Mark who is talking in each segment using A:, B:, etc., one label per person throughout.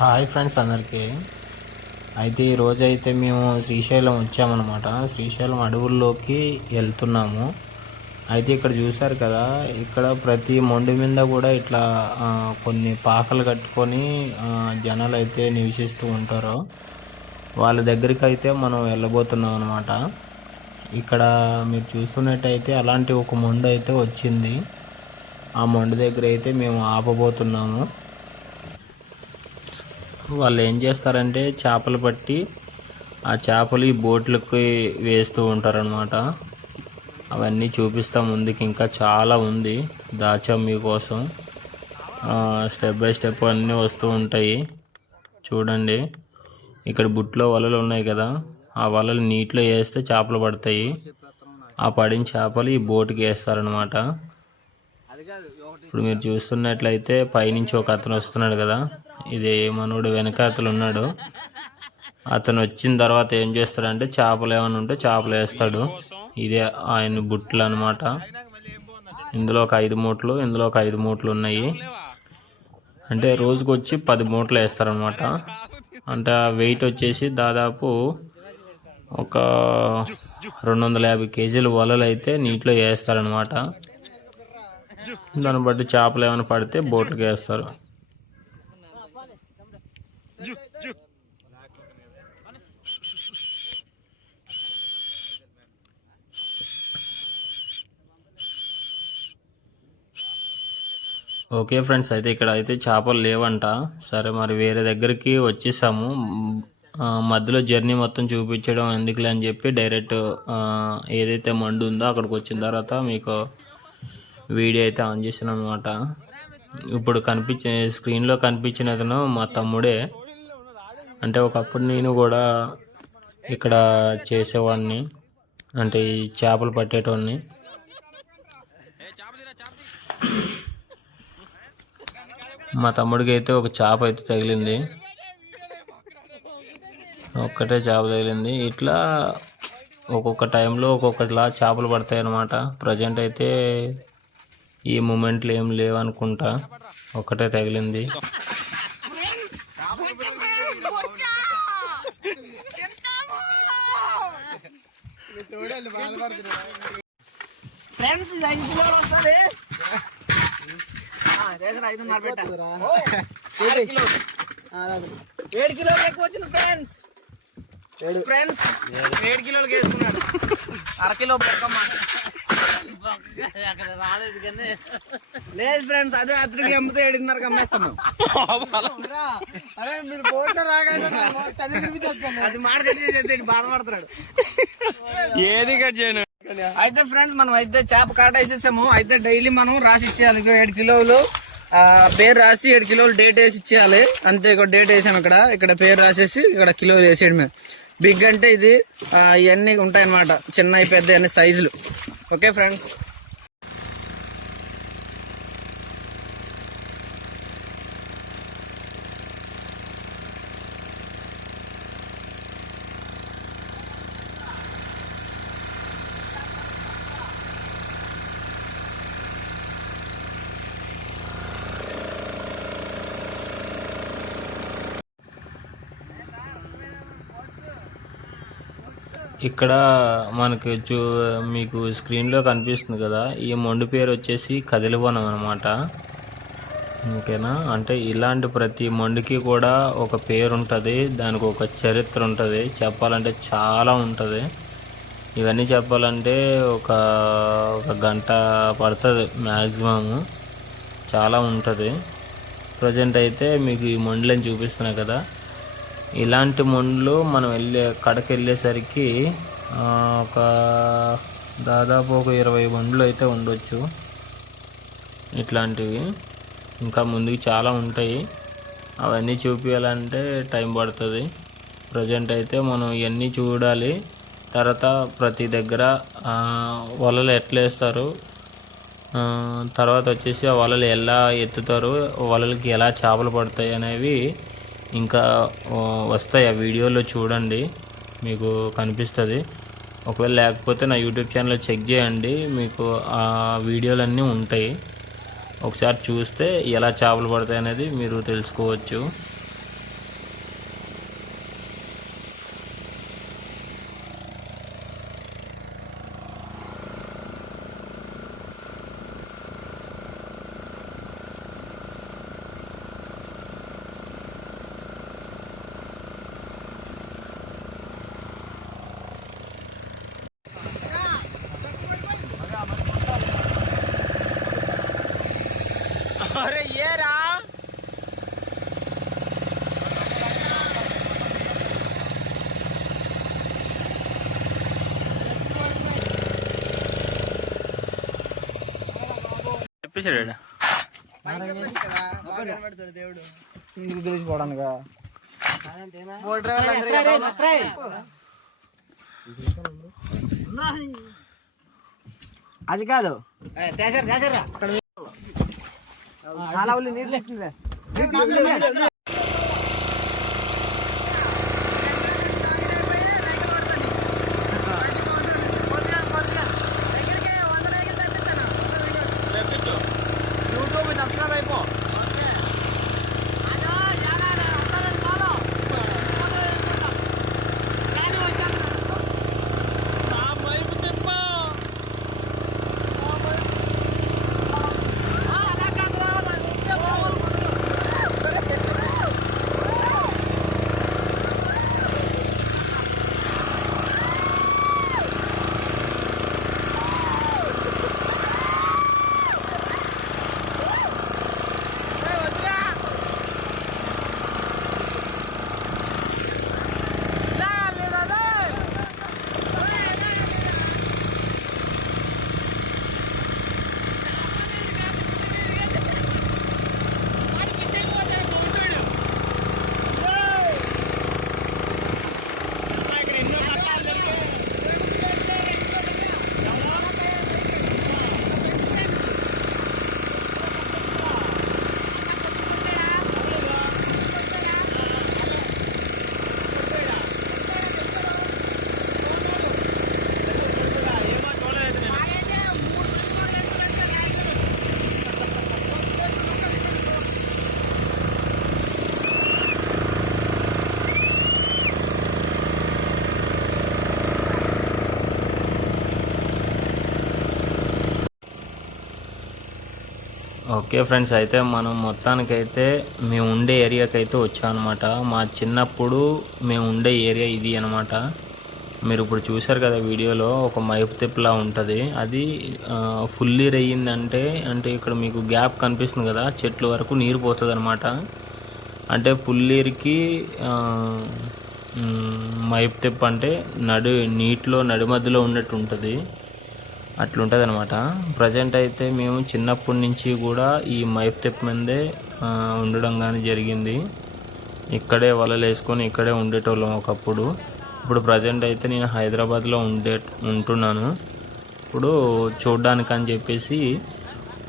A: Hi friends అందరికీ. అయితే ఈరోజు అయితే మేము శ్రీశైలం వచ్చామన్నమాట. శ్రీశైలం అడవుల్లోకి వెళ్తున్నాము. అయితే ఇక్కడ చూసారు కదా ఇక్కడ ప్రతి మొండి మీద కూడా ఇట్లా కొన్ని పాకలు కట్టుకొని జనాలు అయితే నివసిస్తూ ఉంటారు. వాళ్ళ దగ్గరికి అయితే మనం వెళ్ళబోతున్నాం అనమాట ఇక్కడ మీరు చూస్తున్నట్టయితే అలాంటి ఒక మొండు అయితే వచ్చింది. ఆ మొండు దగ్గర అయితే మేము ఆపబోతున్నాము. వాళ్ళు ఏం చేస్తారంటే చేపలు పట్టి ఆ చేపలు ఈ బోట్లకి వేస్తూ ఉంటారనమాట అవన్నీ చూపిస్తాం ముందుకి. ఇంకా చాలా ఉంది దాచాం మీకోసం. స్టెప్ బై స్టెప్ అన్నీ వస్తూ ఉంటాయి. చూడండి. ఇక్కడ బుట్లో వలలు ఉన్నాయి కదా. ఆ వలలు నీటిలో వేస్తే చేపలు పడతాయి. ఆ పడిన చేపలు ఈ బోట్కి వేస్తారనమాట ఇప్పుడు మీరు చూస్తున్నట్లయితే పైనుంచి ఒక అతను వస్తున్నాడు కదా. ఇది మనోడు వెనక అతను ఉన్నాడు. అతను వచ్చిన తర్వాత ఏం చేస్తాడంటే చేపలు ఏమైనా ఉంటే చేపలు వేస్తాడు. ఇదే ఆయన బుట్టలు అనమాట ఇందులో ఒక ఐదు మూటలు ఇందులో ఒక ఐదు మూటలు ఉన్నాయి. అంటే రోజుకు వచ్చి పది మూటలు వేస్తారనమాట అంటే వెయిట్ వచ్చేసి దాదాపు ఒక రెండు వందల యాభై కేజీల వలలు అయితే నీటిలో వేస్తారనమాట దాన్ని బట్టి చేపలు ఏమైనా పడితే బోట్లకి వేస్తారు. ఓకే ఫ్రెండ్స్ అయితే ఇక్కడ అయితే చేపలు లేవంట. సరే మరి వేరే దగ్గరికి వచ్చేసాము. మధ్యలో జర్నీ మొత్తం చూపించడం ఎందుకులే అని చెప్పి డైరెక్ట్ ఏదైతే మండు ఉందో అక్కడికి వచ్చిన తర్వాత మీకు వీడియో అయితే ఆన్ చేశాను అనమాట ఇప్పుడు కనిపించే స్క్రీన్లో కనిపించిన అతను మా తమ్ముడే. అంటే ఒకప్పుడు నేను కూడా ఇక్కడ చేసేవాడిని. అంటే ఈ చేపలు పట్టేటోడిని. మా తమ్ముడికి అయితే ఒక చేప అయితే తగిలింది. ఒక్కటే చేప తగిలింది. ఇట్లా ఒక్కొక్క టైంలో ఒక్కొక్కటిలా చేపలు పడతాయి అన్నమాట ప్రజెంట్ అయితే ఈ మూమెంట్లు ఏం లేవనుకుంటా. ఒక్కటే తగిలింది.
B: ఫ్రెండ్స్. ఏడు కిలోలు ఎక్కువ వచ్చింది ఫ్రెండ్స్. ఫ్రెండ్స్ ఏడు. కిలోలకి వేసుకున్నాడు. అర కిలో పెక్కమ్మ లేదు ఫ్రెండ్స్ అదే అతడికి అమ్మితే ఏడున్నరకి అమ్మేస్తాము అది మార్కెట్ చేసేది బాధపడుతున్నాడు.
C: ఏది కట్ చేయను?
B: అయితే ఫ్రెండ్స్ మనం అయితే చేప కాట వేసేసాము. అయితే డైలీ మనం రాసి ఇచ్చేయాలి. ఏడు కిలోలు ఆ, పేరు రాసి ఏడు కిలోలు డేట్ వేసి ఇచ్చేయాలి. అంతే ఇక్కడ డేట్ వేసాము ఇక్కడ. ఇక్కడ పేరు రాసేసి ఇక్కడ కిలోలు వేసేయడమే. బిగ్ అంటే ఇది ఇవన్నీ ఉంటాయన్నమాట. చిన్న పెద్ద అన్ని సైజులు ఓకే ఫ్రెండ్స్
A: ఇక్కడ మనకి చూ మీకు స్క్రీన్లో కనిపిస్తుంది కదా ఈ మొండి పేరు వచ్చేసి కదిలివనం అనమాట ఓకేనా? అంటే ఇలాంటి ప్రతి మొండికి కూడా ఒక పేరు ఉంటుంది దానికి ఒక చరిత్ర ఉంటుంది చెప్పాలంటే చాలా ఉంటుంది. ఇవన్నీ చెప్పాలంటే ఒక ఒక గంట పడుతుంది మ్యాక్సిమము చాలా ఉంటుంది. ప్రజెంట్ అయితే మీకు ఈ మొండలని చూపిస్తున్నాయి కదా. ఇలాంటి మొండ్లు మనం వెళ్ళే కడకి వెళ్ళేసరికి ఒక దాదాపు ఒక ఇరవై బండ్లు అయితే ఉండొచ్చు. ఇట్లాంటివి. ఇంకా ముందుకు చాలా ఉంటాయి. అవన్నీ చూపించాలంటే టైం పడుతుంది. ప్రజెంట్ అయితే మనం ఇవన్నీ చూడాలి. తర్వాత ప్రతి దగ్గర వలలు ఎట్లా వేస్తారు? తర్వాత వచ్చేసి ఆ వలలు ఎలా ఎత్తుతారు? వలలకి ఎలా చేపలు పడతాయి అనేవి ఇంకా వస్తాయి. ఆ వీడియోలో చూడండి. మీకు కనిపిస్తుంది. ఒకవేళ లేకపోతే నా యూట్యూబ్ ఛానల్లో చెక్ చేయండి. మీకు ఆ వీడియోలన్నీ ఉంటాయి. ఒకసారి చూస్తే ఎలా చేపలు పడతాయి అనేది మీరు తెలుసుకోవచ్చు.
C: అరే ఏరా? చెప్పేశాడు ఈడ.
B: ఇందుకు గెలిచిపోవడానికా అది కాదు.
C: हा लावली नीट
A: ఓకే ఫ్రెండ్స్ అయితే మనం మొత్తానికైతే మేము ఉండే ఏరియాకి అయితే వచ్చామన్నమాట. మా చిన్నప్పుడు మేము ఉండే ఏరియా ఇది అనమాట మీరు ఇప్పుడు చూశారు కదా వీడియోలో ఒక మైపు తిప్పలా ఉంటుంది. అది ఫుల్లీ రయ్యిందంటే అంటే ఇక్కడ మీకు గ్యాప్ కనిపిస్తుంది కదా చెట్ల వరకు నీరు పోతుంది అనమాట అంటే పుల్లీరికి మైపు తిప్ప అంటే నడు నీటిలో నడి మధ్యలో ఉన్నట్టు ఉంటుంది అట్లుంటుంది అనమాట ప్రజెంట్ అయితే మేము చిన్నప్పటి నుంచి కూడా ఈ మైఫ్ తెప్ మీదే ఉండడం కానీ జరిగింది. ఇక్కడే వలలు వేసుకొని ఇక్కడే ఉండేటోళ్ళం ఒకప్పుడు. ఇప్పుడు ప్రజెంట్ అయితే నేను హైదరాబాద్లో ఉండే ఉంటున్నాను. ఇప్పుడు చూడ్డానికి అని చెప్పేసి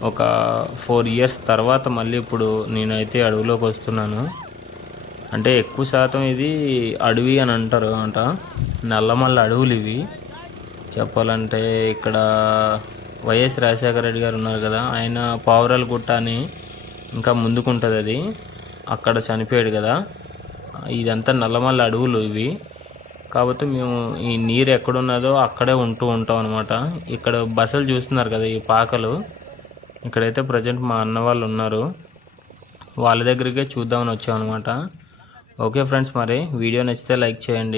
A: ఒక ఫోర్ ఇయర్స్ తర్వాత మళ్ళీ ఇప్పుడు నేనైతే అడవిలోకి వస్తున్నాను. అంటే ఎక్కువ శాతం ఇది అడవి అని అంటారు అంట నల్లమల్ల అడవులు ఇవి. చెప్పాలంటే ఇక్కడ వైఎస్ రాజశేఖర రెడ్డి గారు ఉన్నారు కదా ఆయన పావురాల గుట్ట అని ఇంకా ముందుకుంటుంది అది. అక్కడ చనిపోయాడు కదా. ఇదంతా నల్లమల్ల అడవులు ఇవి. కాబట్టి మేము ఈ నీరు ఎక్కడున్నదో అక్కడే ఉంటూ ఉంటాం అనమాట ఇక్కడ బస్సులు చూస్తున్నారు కదా ఈ పాకలు. ఇక్కడైతే ప్రజెంట్ మా అన్న వాళ్ళు ఉన్నారు. వాళ్ళ దగ్గరికే చూద్దామని వచ్చాం అనమాట ఓకే ఫ్రెండ్స్ మరి వీడియో నచ్చితే లైక్ చేయండి.